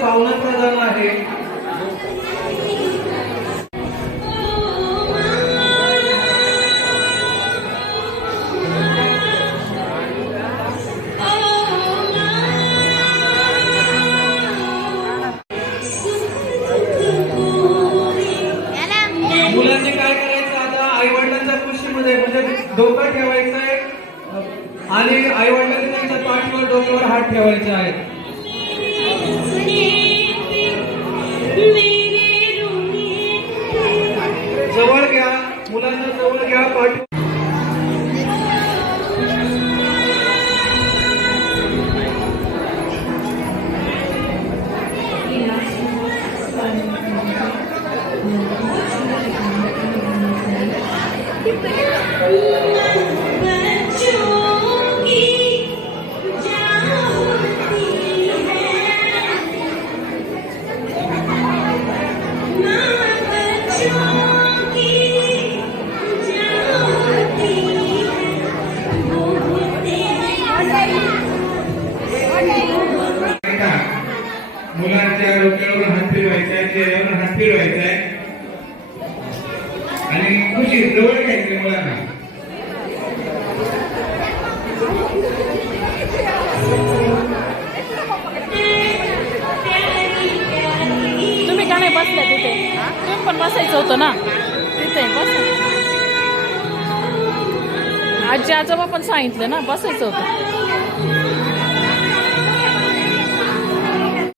भावना प्रधान आहे. मुलांनी काय करायचं आता आई वडिलांच्या खुशीमध्ये म्हणजे डोकं ठेवायचं आहे आणि आई वडिलांनी त्यांच्या पाठीवर डोक्यावर हात ठेवायचे आहेत. जवळ घ्या मुलांना, जवळ घ्या पाठी. मुलांच्या डोक्यावर हात फिरवायचा आहे, चेहऱ्यावर हात फिरवायचा आहे आणि खुशी जवळ घ्यायचे मुलांना. तुम्ही का नाही बसल्या तिथे? तुम्ही पण बसायचं होतं ना तिथे. बस आजी आजोबा पण सांगितलं ना बसायचं होतं.